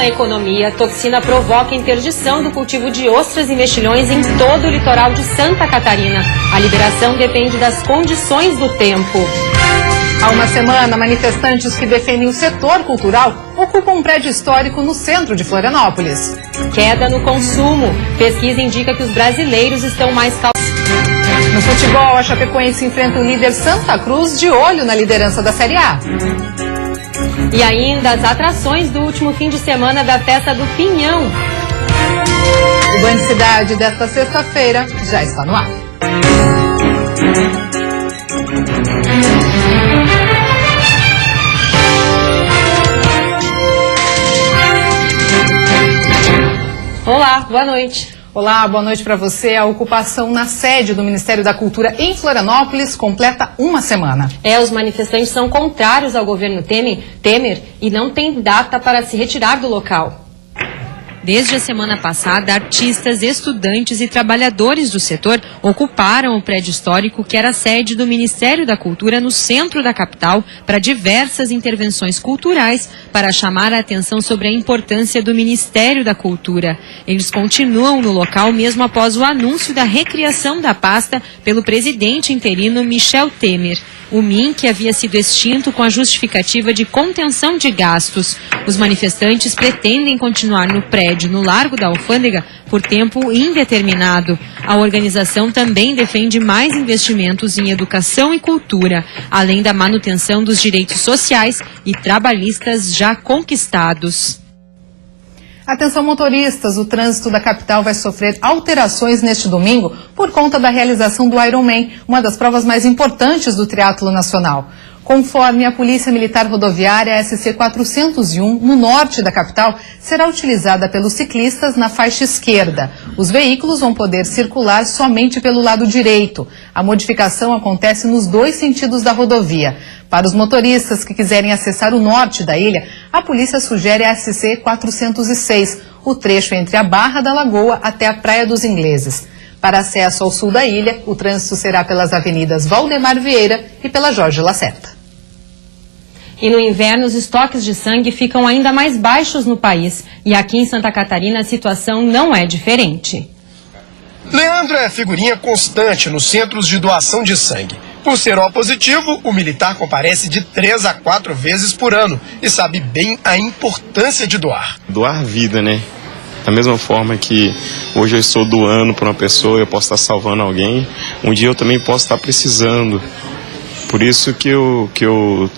na economia, toxina provoca interdição do cultivo de ostras e mexilhões em todo o litoral de Santa Catarina. A liberação depende das condições do tempo. Há uma semana, manifestantes que defendem o setor cultural ocupam um prédio histórico no centro de Florianópolis. Queda no consumo. Pesquisa indica que os brasileiros estão mais calmos. No futebol, a Chapecoense enfrenta o líder Santa Cruz de olho na liderança da Série A. E ainda as atrações do último fim de semana da Festa do Pinhão. O Band Cidade desta sexta-feira já está no ar. Olá, boa noite. Olá, boa noite para você. A ocupação na sede do Ministério da Cultura em Florianópolis completa uma semana. Os manifestantes são contrários ao governo Temer e não têm data para se retirar do local. Desde a semana passada, artistas, estudantes e trabalhadores do setor ocuparam o prédio histórico que era a sede do Ministério da Cultura no centro da capital para diversas intervenções culturais para chamar a atenção sobre a importância do Ministério da Cultura. Eles continuam no local mesmo após o anúncio da recriação da pasta pelo presidente interino Michel Temer. O MIM, que havia sido extinto com a justificativa de contenção de gastos. Os manifestantes pretendem continuar no prédio, no Largo da Alfândega, por tempo indeterminado. A organização também defende mais investimentos em educação e cultura, além da manutenção dos direitos sociais e trabalhistas já conquistados. Atenção motoristas, o trânsito da capital vai sofrer alterações neste domingo por conta da realização do Ironman, uma das provas mais importantes do triatlo nacional. Conforme a Polícia Militar Rodoviária, a SC 401, no norte da capital, será utilizada pelos ciclistas na faixa esquerda. Os veículos vão poder circular somente pelo lado direito. A modificação acontece nos dois sentidos da rodovia. Para os motoristas que quiserem acessar o norte da ilha, a polícia sugere a SC 406, o trecho entre a Barra da Lagoa até a Praia dos Ingleses. Para acesso ao sul da ilha, o trânsito será pelas avenidas Valdemar Vieira e pela Jorge Lacerda. E no inverno, os estoques de sangue ficam ainda mais baixos no país. E aqui em Santa Catarina, a situação não é diferente. Leandro é figurinha constante nos centros de doação de sangue. Por ser O positivo, o militar comparece de 3 a 4 vezes por ano e sabe bem a importância de doar. Doar vida, né? Da mesma forma que hoje eu estou doando para uma pessoa, eu posso estar salvando alguém, um dia eu também posso estar precisando. Por isso que eu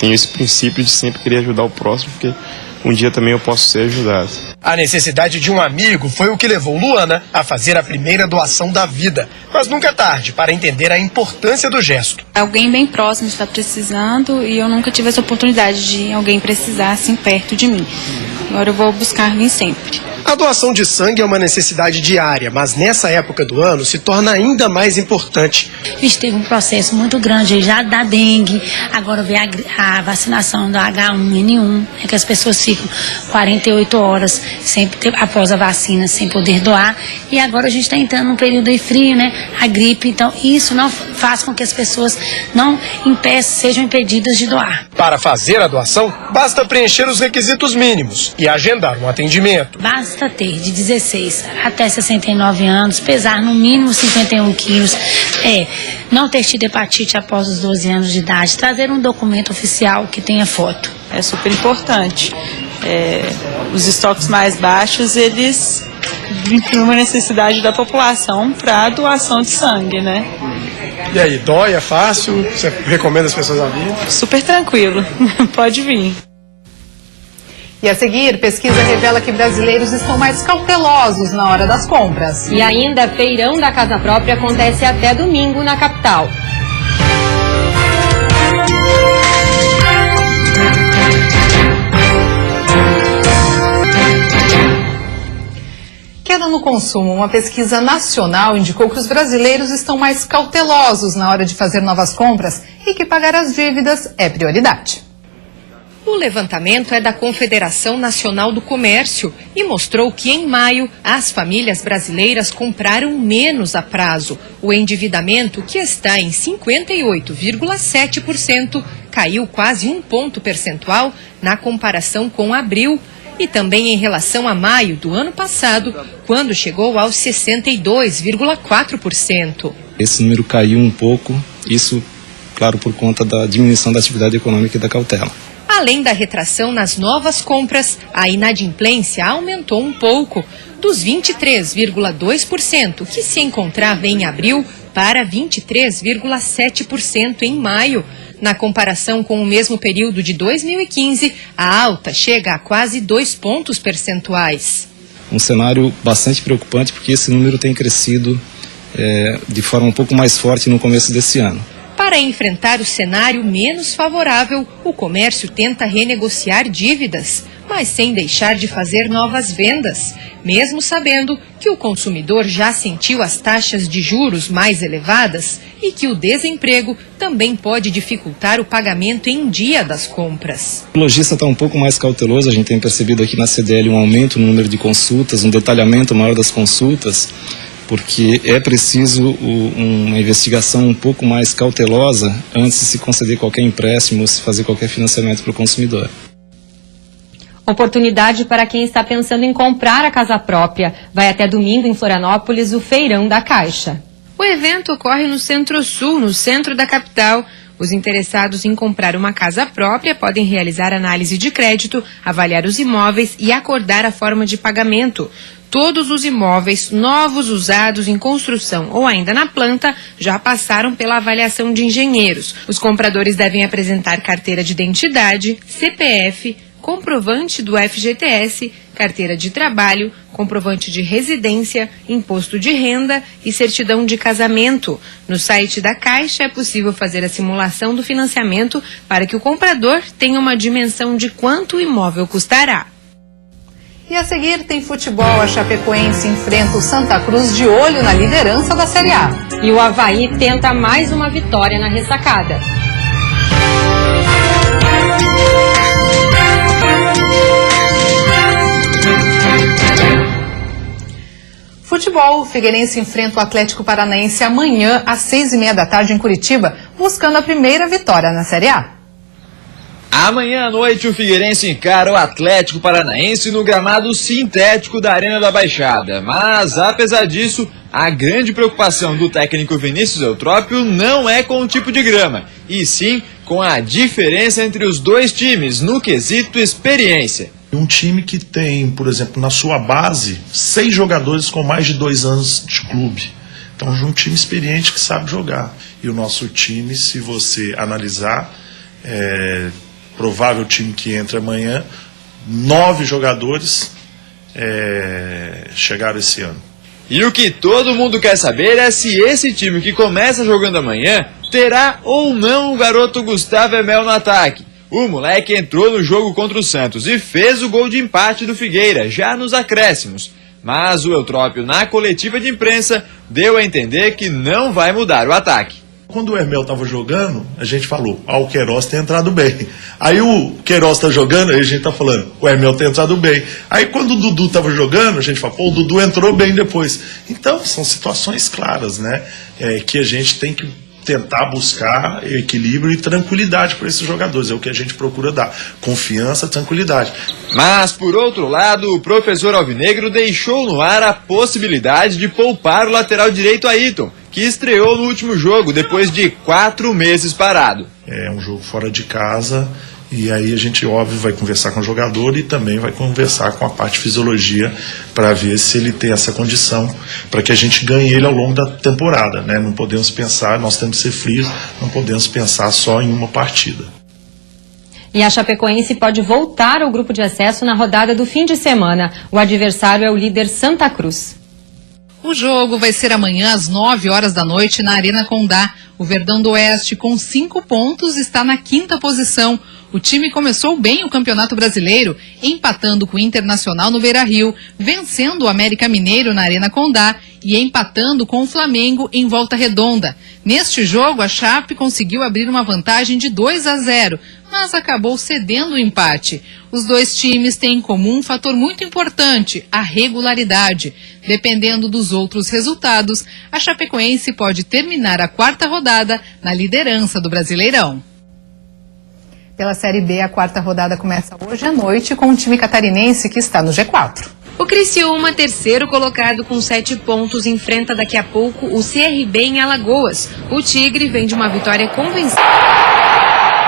tenho esse princípio de sempre querer ajudar o próximo, porque um dia também eu posso ser ajudado. A necessidade de um amigo foi o que levou Luana a fazer a primeira doação da vida. Mas nunca é tarde para entender a importância do gesto. Alguém bem próximo está precisando e eu nunca tive essa oportunidade de alguém precisar assim perto de mim. Agora eu vou buscar vir sempre. A doação de sangue é uma necessidade diária, mas nessa época do ano se torna ainda mais importante. Teve um processo muito grande já da dengue, agora vem a vacinação da H1N1, que as pessoas ficam 48 horas após a vacina sem poder doar, e agora a gente está entrando num período de frio, né? A gripe, então isso não faz com que as pessoas sejam impedidas de doar. Para fazer a doação, basta preencher os requisitos mínimos e agendar um atendimento. Basta ter de 16 até 69 anos, pesar no mínimo 51 quilos, não ter tido hepatite após os 12 anos de idade, trazer um documento oficial que tenha foto. É super importante. Os estoques mais baixos, eles imprimem uma necessidade da população para a doação de sangue, né? E aí, dói? É fácil? Você recomenda as pessoas a vir? Super tranquilo, pode vir. E a seguir, pesquisa revela que brasileiros estão mais cautelosos na hora das compras. E ainda, feirão da casa própria acontece até domingo na capital. Queda no consumo. Uma pesquisa nacional indicou que os brasileiros estão mais cautelosos na hora de fazer novas compras e que pagar as dívidas é prioridade. O levantamento é da Confederação Nacional do Comércio e mostrou que em maio as famílias brasileiras compraram menos a prazo. O endividamento, que está em 58,7%, caiu quase 1 ponto percentual na comparação com abril. e também em relação a maio do ano passado, quando chegou aos 62,4%. Esse número caiu um pouco, isso, claro, por conta da diminuição da atividade econômica e da cautela. Além da retração nas novas compras, a inadimplência aumentou um pouco, dos 23,2% que se encontrava em abril para 23,7% em maio. Na comparação com o mesmo período de 2015, a alta chega a quase 2 pontos percentuais. Um cenário bastante preocupante porque esse número tem crescido de forma um pouco mais forte no começo desse ano. Para enfrentar o cenário menos favorável, o comércio tenta renegociar dívidas, mas sem deixar de fazer novas vendas, mesmo sabendo que o consumidor já sentiu as taxas de juros mais elevadas e que o desemprego também pode dificultar o pagamento em dia das compras. O lojista está um pouco mais cauteloso, a gente tem percebido aqui na CDL um aumento no número de consultas, um detalhamento maior das consultas, porque é preciso uma investigação um pouco mais cautelosa antes de se conceder qualquer empréstimo ou se fazer qualquer financiamento para o consumidor. Oportunidade para quem está pensando em comprar a casa própria. Vai até domingo em Florianópolis o Feirão da Caixa. O evento ocorre no Centro-Sul, no centro da capital. Os interessados em comprar uma casa própria podem realizar análise de crédito, avaliar os imóveis e acordar a forma de pagamento. Todos os imóveis, novos, usados, em construção ou ainda na planta, já passaram pela avaliação de engenheiros. Os compradores devem apresentar carteira de identidade, CPF, comprovante do FGTS, carteira de trabalho, comprovante de residência, imposto de renda e certidão de casamento. No site da Caixa é possível fazer a simulação do financiamento para que o comprador tenha uma dimensão de quanto o imóvel custará. E a seguir tem futebol. A Chapecoense enfrenta o Santa Cruz de olho na liderança da Série A. E o Avaí tenta mais uma vitória na ressacada. Futebol, o Figueirense enfrenta o Atlético Paranaense amanhã às 6h30 da tarde em Curitiba, buscando a primeira vitória na Série A. Amanhã à noite o Figueirense encara o Atlético Paranaense no gramado sintético da Arena da Baixada. Mas, apesar disso, a grande preocupação do técnico Vinícius Eutrópio não é com o tipo de grama, e sim com a diferença entre os dois times no quesito experiência. Um time que tem, por exemplo, na sua base, 6 jogadores com mais de 2 anos de clube. Então, um time experiente que sabe jogar. E o nosso time, se você analisar, provável time que entra amanhã, 9 jogadores chegaram esse ano. E o que todo mundo quer saber é se esse time que começa jogando amanhã terá ou não o garoto Gustavo Emel no ataque. O moleque entrou no jogo contra o Santos e fez o gol de empate do Figueira, já nos acréscimos. Mas o Eutrópio, na coletiva de imprensa, deu a entender que não vai mudar o ataque. Quando o Hermel estava jogando, a gente falou, o Queiroz tem entrado bem. Aí o Queiroz está jogando, aí a gente está falando, o Hermel tem entrado bem. Aí quando o Dudu estava jogando, a gente fala, o Dudu entrou bem depois. Então, são situações claras, né? Que a gente tem que tentar buscar equilíbrio e tranquilidade para esses jogadores. É o que a gente procura dar. Confiança, tranquilidade. Mas, por outro lado, o professor Alvinegro deixou no ar a possibilidade de poupar o lateral direito Ayrton, que estreou no último jogo, depois de 4 meses parado. É um jogo fora de casa, e aí a gente, óbvio, vai conversar com o jogador e também vai conversar com a parte de fisiologia para ver se ele tem essa condição, para que a gente ganhe ele ao longo da temporada, né? Não podemos pensar, nós temos que ser frios, não podemos pensar só em uma partida. E a Chapecoense pode voltar ao grupo de acesso na rodada do fim de semana. O adversário é o líder Santa Cruz. O jogo vai ser amanhã às 9h da noite na Arena Condá. O Verdão do Oeste, com 5 pontos, está na 5ª posição. O time começou bem o Campeonato Brasileiro, empatando com o Internacional no Beira-Rio, vencendo o América Mineiro na Arena Condá e empatando com o Flamengo em Volta Redonda. Neste jogo, a Chape conseguiu abrir uma vantagem de 2-0, mas acabou cedendo o empate. Os dois times têm em comum um fator muito importante, a regularidade. Dependendo dos outros resultados, a Chapecoense pode terminar a 4ª rodada na liderança do Brasileirão. Pela Série B, a 4ª rodada começa hoje à noite com o time catarinense que está no G4. O Criciúma, terceiro colocado com 7 pontos, enfrenta daqui a pouco o CRB em Alagoas. O Tigre vem de uma vitória convincente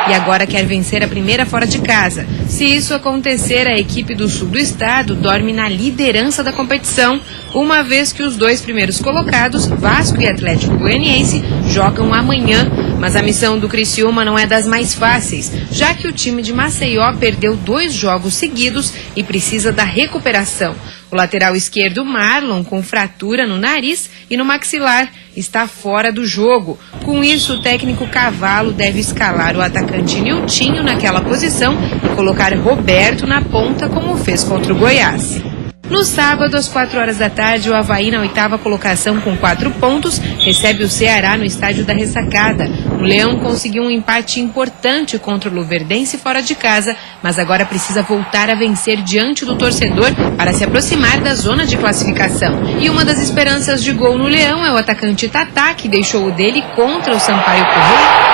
e agora quer vencer a primeira fora de casa. Se isso acontecer, a equipe do sul do estado dorme na liderança da competição, uma vez que os 2 primeiros colocados, Vasco e Atlético Goianiense, jogam amanhã. Mas a missão do Criciúma não é das mais fáceis, já que o time de Maceió perdeu 2 jogos seguidos e precisa da recuperação. O lateral esquerdo Marlon, com fratura no nariz e no maxilar, está fora do jogo. Com isso, o técnico Cavalo deve escalar o atacante Niltinho naquela posição e colocar Roberto na ponta, como fez contra o Goiás. No sábado, às 4 horas da tarde, o Avaí, na 8ª colocação com 4 pontos, recebe o Ceará no estádio da Ressacada. O Leão conseguiu um empate importante contra o Luverdense fora de casa, mas agora precisa voltar a vencer diante do torcedor para se aproximar da zona de classificação. E uma das esperanças de gol no Leão é o atacante Tatá, que deixou o dele contra o Sampaio Corrêa.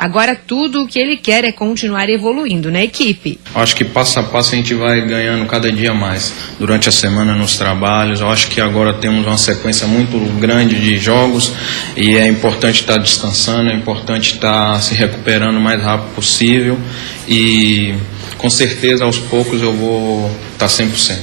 Agora tudo o que ele quer é continuar evoluindo na equipe. Acho que passo a passo a gente vai ganhando cada dia mais durante a semana nos trabalhos. Eu acho que agora temos uma sequência muito grande de jogos e é importante estar descansando, é importante estar se recuperando o mais rápido possível e com certeza aos poucos eu vou estar 100%.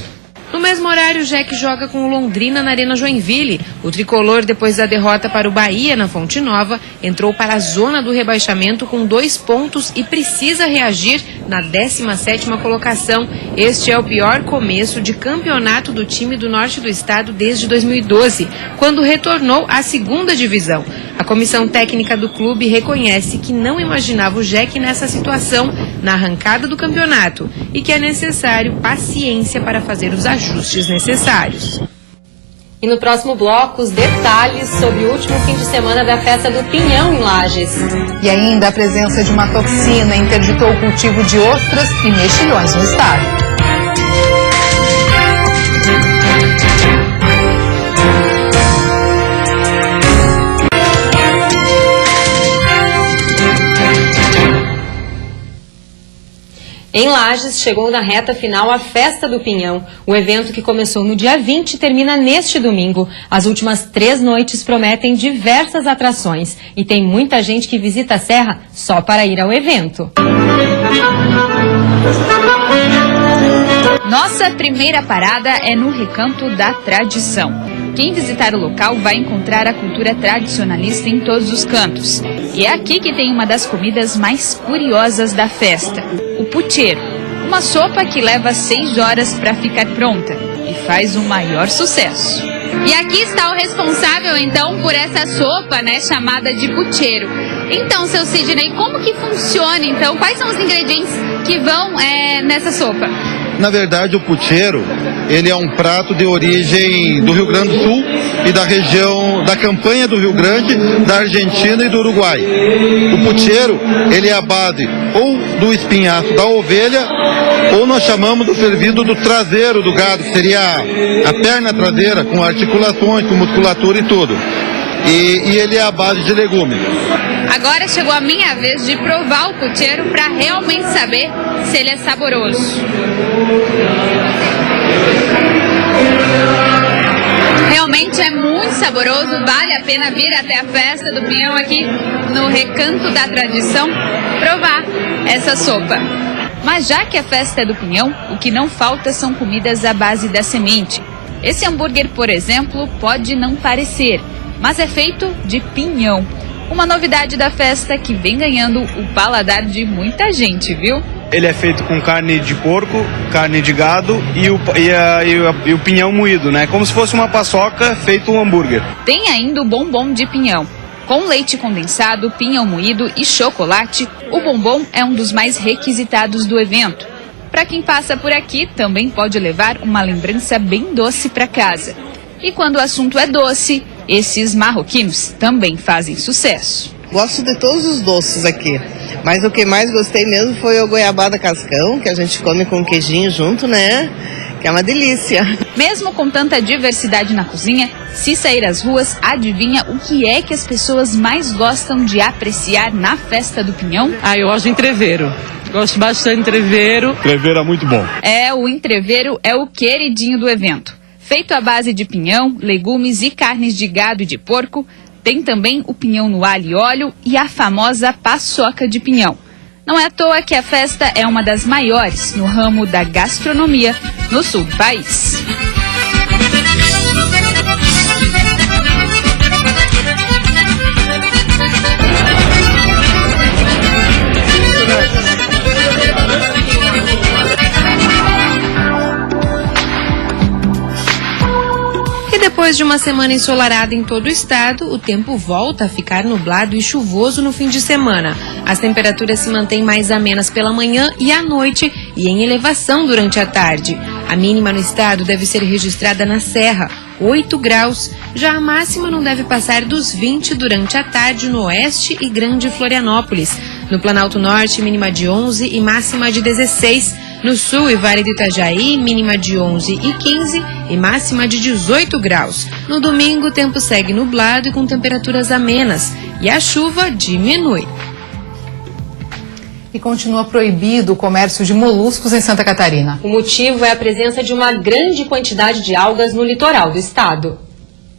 No mesmo horário, o Jack joga com o Londrina na Arena Joinville. O tricolor, depois da derrota para o Bahia na Fonte Nova, entrou para a zona do rebaixamento com 2 pontos e precisa reagir na 17ª colocação. Este é o pior começo de campeonato do time do norte do estado desde 2012, quando retornou à 2ª divisão. A comissão técnica do clube reconhece que não imaginava o Jack nessa situação na arrancada do campeonato e que é necessário paciência para fazer os ajustes necessários. E no próximo bloco, os detalhes sobre o último fim de semana da festa do Pinhão em Lages. E ainda a presença de uma toxina interditou o cultivo de ostras e mexilhões no estado. Em Lages, chegou na reta final a Festa do Pinhão. O evento, que começou no dia 20, termina neste domingo. As últimas 3 noites prometem diversas atrações e tem muita gente que visita a serra só para ir ao evento. Nossa primeira parada é no Recanto da Tradição. Quem visitar o local vai encontrar a cultura tradicionalista em todos os cantos. E é aqui que tem uma das comidas mais curiosas da festa, o pucheiro. Uma sopa que leva 6 horas para ficar pronta e faz o maior sucesso. E aqui está o responsável, então, por essa sopa, né, chamada de pucheiro. Então, seu Sidney, como que funciona, então? Quais são os ingredientes que vão nessa sopa? Na verdade, o pucheiro, ele é um prato de origem do Rio Grande do Sul e da região da campanha do Rio Grande, da Argentina e do Uruguai. O pucheiro, ele é a base ou do espinhaço da ovelha, ou nós chamamos do servido do traseiro do gado, que seria a perna traseira, com articulações, com musculatura e tudo. E ele é a base de legumes. Agora chegou a minha vez de provar o pucheiro para realmente saber se ele é saboroso. Realmente é muito saboroso, vale a pena vir até a Festa do Pinhão aqui no Recanto da Tradição provar essa sopa. Mas já que a festa é do Pinhão, o que não falta são comidas à base da semente. Esse hambúrguer, por exemplo, pode não parecer, mas é feito de pinhão. Uma novidade da festa que vem ganhando o paladar de muita gente, viu? Ele é feito com carne de porco, carne de gado e o pinhão moído, né? Como se fosse uma paçoca feito um hambúrguer. Tem ainda o bombom de pinhão. Com leite condensado, pinhão moído e chocolate, o bombom é um dos mais requisitados do evento. Para quem passa por aqui, também pode levar uma lembrança bem doce para casa. E quando o assunto é doce, esses marroquinos também fazem sucesso. Gosto de todos os doces aqui, mas o que mais gostei mesmo foi o goiabada cascão, que a gente come com queijinho junto, né? Que é uma delícia. Mesmo com tanta diversidade na cozinha, Se sair às ruas, adivinha o que é que as pessoas mais gostam de apreciar na Festa do Pinhão? Eu gosto de entreveiro. Gosto bastante de entreveiro. Entreveiro é muito bom. O entreveiro é o queridinho do evento. Feito à base de pinhão, legumes e carnes de gado e de porco, tem também o pinhão no alho e óleo e a famosa paçoca de pinhão. Não é à toa que a festa é uma das maiores no ramo da gastronomia no sul do país. Depois de uma semana ensolarada em todo o estado, o tempo volta a ficar nublado e chuvoso no fim de semana. As temperaturas se mantêm mais amenas pela manhã e à noite e em elevação durante a tarde. A mínima no estado deve ser registrada na Serra, 8 graus. Já a máxima não deve passar dos 20 durante a tarde no oeste e Grande Florianópolis. No Planalto Norte, mínima de 11 e máxima de 16. No sul e Vale do Itajaí, mínima de 11 e 15 e máxima de 18 graus. No domingo, o tempo segue nublado e com temperaturas amenas e a chuva diminui. E continua proibido o comércio de moluscos em Santa Catarina. O motivo é a presença de uma grande quantidade de algas no litoral do estado.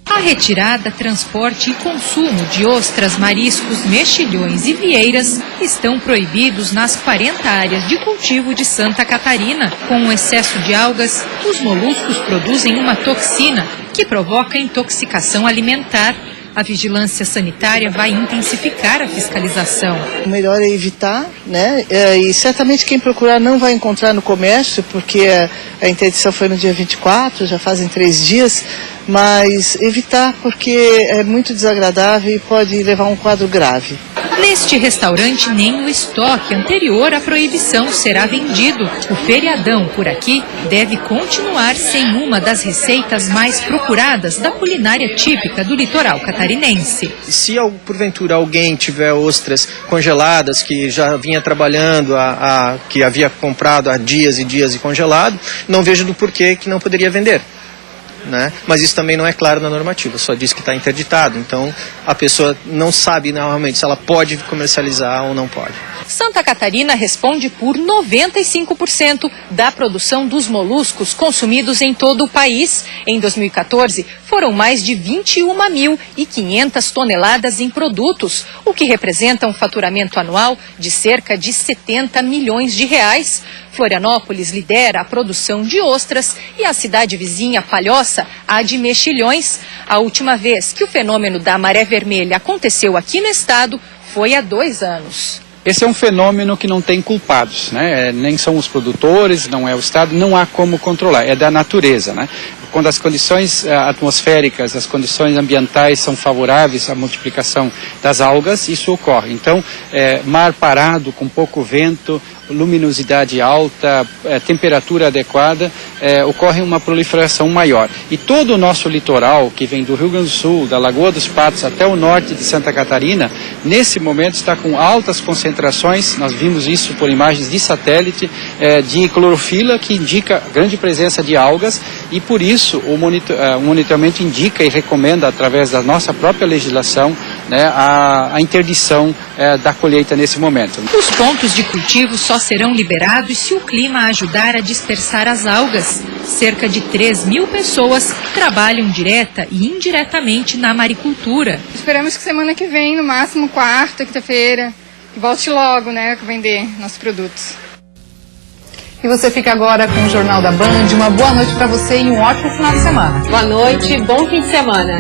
A retirada, transporte e consumo de ostras, mariscos, mexilhões e vieiras estão proibidos nas 40 áreas de cultivo de Santa Catarina. Com o excesso de algas, os moluscos produzem uma toxina que provoca intoxicação alimentar. A vigilância sanitária vai intensificar a fiscalização. O melhor é evitar, né? E certamente quem procurar não vai encontrar no comércio, porque a interdição foi no dia 24, já fazem 3 dias. Mas evitar porque é muito desagradável e pode levar a um quadro grave. Neste restaurante, nem o estoque anterior à proibição será vendido. O feriadão por aqui deve continuar sem uma das receitas mais procuradas da culinária típica do litoral catarinense. Se porventura alguém tiver ostras congeladas que já vinha trabalhando, que havia comprado há dias e dias e congelado, não vejo do porquê que não poderia vender. Né? Mas isso também não é claro na normativa, só diz que está interditado, então a pessoa não sabe normalmente se ela pode comercializar ou não pode. Santa Catarina responde por 95% da produção dos moluscos consumidos em todo o país. Em 2014, foram mais de 21.500 toneladas em produtos, o que representa um faturamento anual de cerca de 70 milhões de reais. Florianópolis lidera a produção de ostras e a cidade vizinha Palhoça a de mexilhões. A última vez que o fenômeno da maré vermelha aconteceu aqui no estado foi há 2 anos. Esse é um fenômeno que não tem culpados, né? Nem são os produtores, não é o Estado, não há como controlar, é da natureza, né? Quando as condições atmosféricas, as condições ambientais são favoráveis à multiplicação das algas, isso ocorre. Então, mar parado, com pouco vento, luminosidade alta, temperatura adequada, ocorre uma proliferação maior. E todo o nosso litoral, que vem do Rio Grande do Sul, da Lagoa dos Patos até o norte de Santa Catarina, nesse momento está com altas concentrações, nós vimos isso por imagens de satélite, de clorofila, que indica grande presença de algas, e por isso o monitoramento indica e recomenda, através da nossa própria legislação, né, a interdição da colheita nesse momento. Os pontos de cultivo só serão liberados se o clima ajudar a dispersar as algas. Cerca de 3.000 pessoas trabalham direta e indiretamente na maricultura. Esperamos que semana que vem, no máximo quarta, quinta-feira, que volte logo, né, a vender nossos produtos. E você fica agora com o Jornal da Band. Uma boa noite para você e um ótimo final de semana. Boa noite, bom fim de semana.